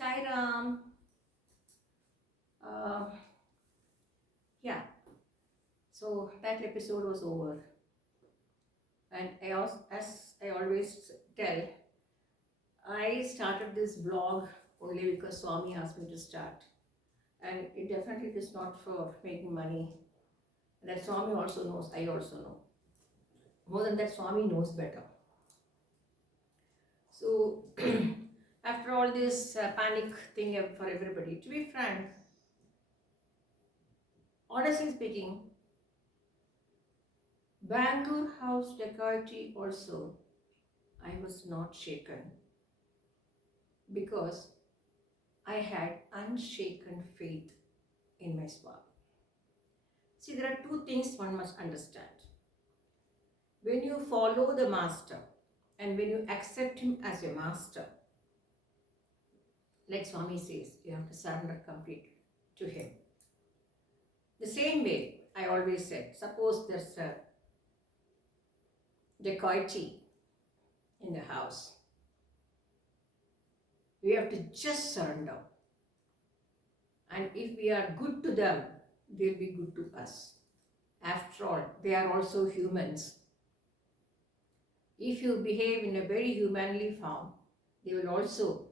Sai Ram. Uh, yeah, so that episode was over. And as I always tell, I started this blog only because Swami asked me to start. And it definitely is not for making money. That Swami also knows, I also know. More than that, Swami knows better. So, after all this panic thing for everybody, to be frank, honestly speaking, Bangalore house dacoity also, I was not shaken because I had unshaken faith in my Swami. See, there are two things one must understand. When you follow the master and when you accept him as your master, like Swami says, you have to surrender completely to him. The same way I always said, suppose there's a dacoity in the house, we have to just surrender. And if we are good to them, they'll be good to us. After all, they are also humans. If you behave in a very humanly form, they will also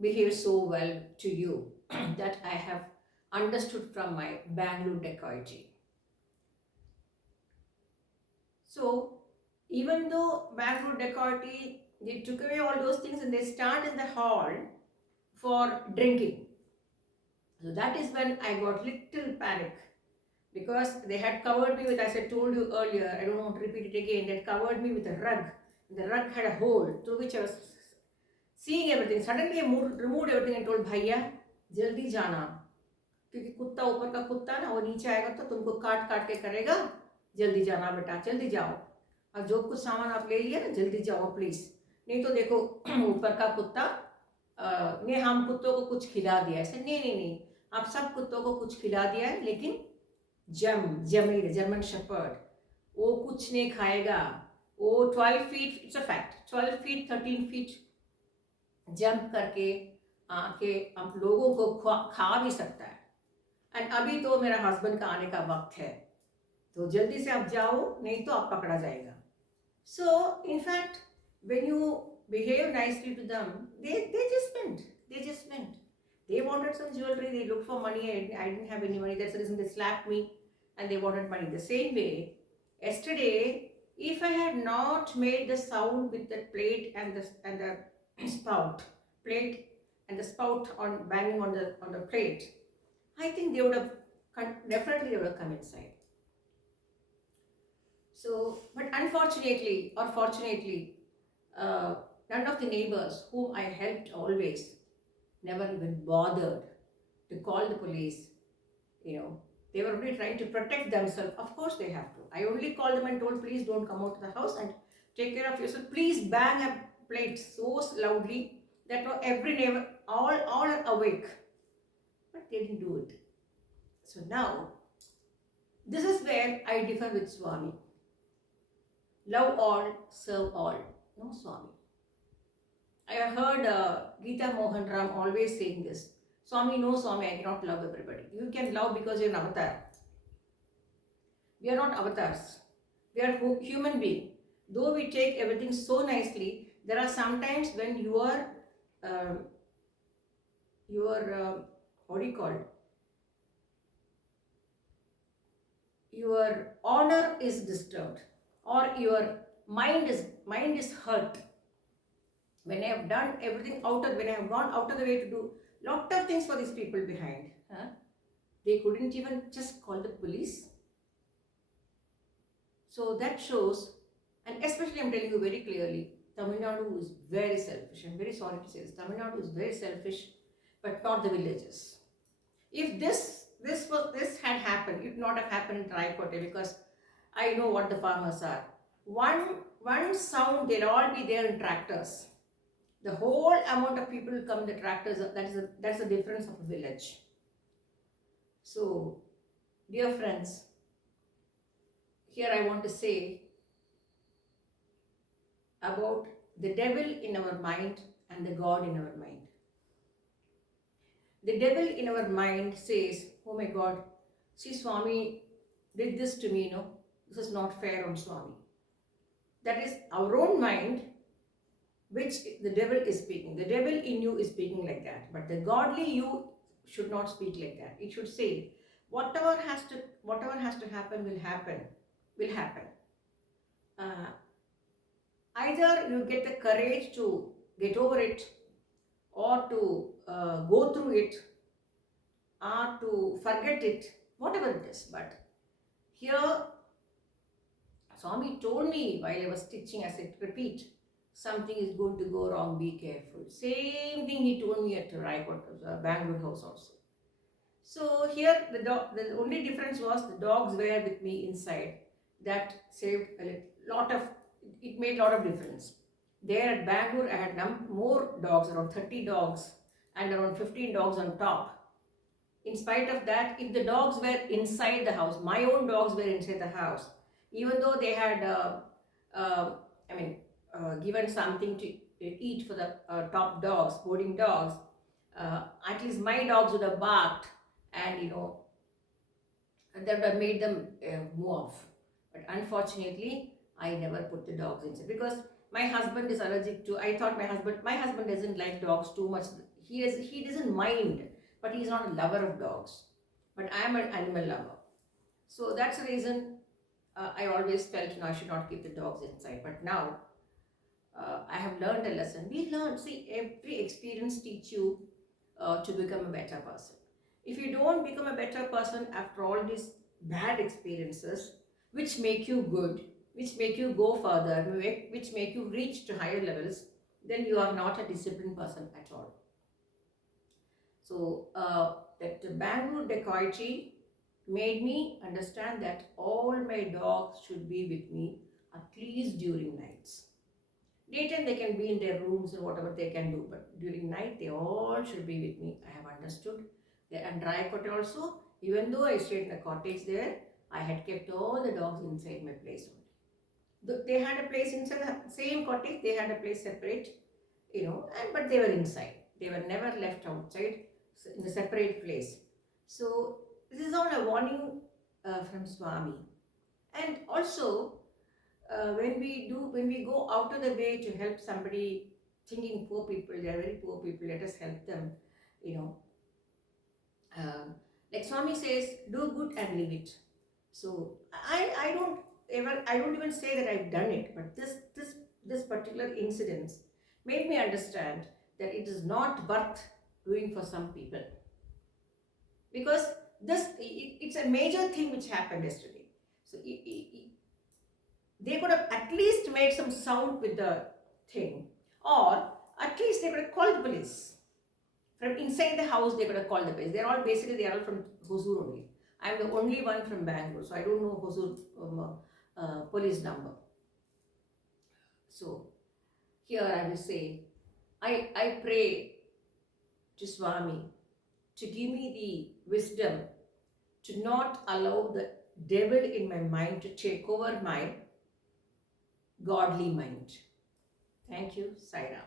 behave so well to you that I have understood from my Bangalore dacoity. So, even though Bangalore dacoity, they took away all those things and they stand in the hall for drinking. So that is when I got little panic because they had covered me with, as I told you earlier, I don't want to repeat it again, they had covered me with a rug. The rug had a hole through which I was seeing everything. Suddenly I removed everything and told, भैया जल्दी जाना क्योंकि कुत्ता ऊपर का कुत्ता ना वो नीचे आएगा तो तुमको काट काट के करेगा, जल्दी जाना बेटा, जल्दी जाओ, और जो कुछ सामान आप ले लिया ना जल्दी जाओ प्लीज, नहीं तो देखो ऊपर का कुत्ता ने हम कुत्तों को कुछ खिला दिया। ऐसे नहीं नहीं नहीं, आप सब कुत्तों को कुछ खिला दिया है, लेकिन जमीर जर्मन शेपर्ड वो कुछ नहीं खाएगा। वो 12 feet, it's a fact, 12 feet 13 feet jump करके आके आप लोगों को खा भी सकता है। एंड अभी तो मेरा हस्बैंड का आने का वक्त है, तो जल्दी से आप जाओ, नहीं तो आप पकड़ा जाएगा। So in fact when you behave nicely to them, they just went. They wanted some jewelry, they looked for money, I didn't have any money, that's the reason they slapped me and they wanted money. The same way, yesterday, if I had not made the sound with the plate and the spout, plate and the spout on banging on the plate, I think they would have definitely they would have come inside. So, but unfortunately or fortunately, none of the neighbors whom I helped always never even bothered to call the police. You know, they were only trying to protect themselves. Of course, they have to. I only called them and told, please don't come out to the house and take care of yourself. Please bang a plate so loudly that every neighbor, all are awake. But they didn't do it. So now, this is where I differ with Swami. Love all, serve all. No, Swami. I heard Geeta Mohan Ram always saying this. Swami, no, Swami, I cannot love everybody. You can love because you're an avatar. We are not avatars. We are human beings. Though we take everything so nicely, there are sometimes when your what do you call it? Your honor is disturbed, or your mind is hurt. When I have done everything when I have gone out of the way to do lot of things for these people behind, they couldn't even just call the police. So that shows, and especially I'm telling you very clearly, Tamil Nadu is very selfish. I'm very sorry to say this. Tamil Nadu is very selfish, but not the villages. If this had happened, it would not have happened in Tricote, because I know what the farmers are. One sound, they'll all be there in tractors. The whole amount of people will come in the tractors. That's the difference of a village. So, dear friends, here I want to say about the devil in our mind and and the God in our mind. The devil in our mind says, oh my God, see, Swami did this to me, no? This is not fair on Swami. That is our own mind, which the devil is speaking. The devil in you is speaking like that. But the godly you should not speak like that. It should say, whatever has to happen will happen. Will happen. Either you get the courage to get over it, or to go through it, or to forget it, whatever it is. But here, Swami told me while I was teaching, I said, repeat, something is going to go wrong, be careful. Same thing he told me at Raipur, Bangalore house also. So here, the only difference was the dogs were with me inside. That saved a lot of, it made a lot of difference. There at Bangalore, I had more dogs, around 30 dogs, and around 15 dogs on top. In spite of that, if the dogs were inside the house, my own dogs were inside the house, even though they had, given something to eat for the top dogs, boarding dogs, at least my dogs would have barked, and that would have made them move off. But unfortunately, I never put the dogs inside because my husband is allergic to. I thought my husband doesn't like dogs too much. He doesn't mind, but he's not a lover of dogs. But I am an animal lover, so that's the reason I always felt I should not keep the dogs inside. But now I have learned a lesson. We learn. See, every experience teach you to become a better person. If you don't become a better person after all these bad experiences, which make you good, which make you go further, which make you reach to higher levels, then you are not a disciplined person at all. So that Bangalore dacoity made me understand that all my dogs should be with me at least during nights. Daytime they can be in their rooms and whatever they can do, but during night they all should be with me. I have understood. And Raipur also, even though I stayed in a cottage there, I had kept all the dogs inside my place only. They had a place inside the same cottage, they had a place separate, but they were inside. They were never left outside in a separate place. So this is all a warning from Swami. And also, when we go out of the way to help somebody, thinking poor people, they are very poor people, let us help them, like Swami says, do good and leave it. So I don't even say that I've done it, but this particular incident made me understand that it is not worth doing for some people, because it's a major thing which happened yesterday. So they could have at least made some sound with the thing, or at least they could have called the police. From inside the house, they could have called the police. They are all from Hosur only. I am the only one from Bangalore, so I don't know Hosur police number. So here I will say, I pray to Swami to give me the wisdom to not allow the devil in my mind to take over my godly mind. Thank you, Sai Ram.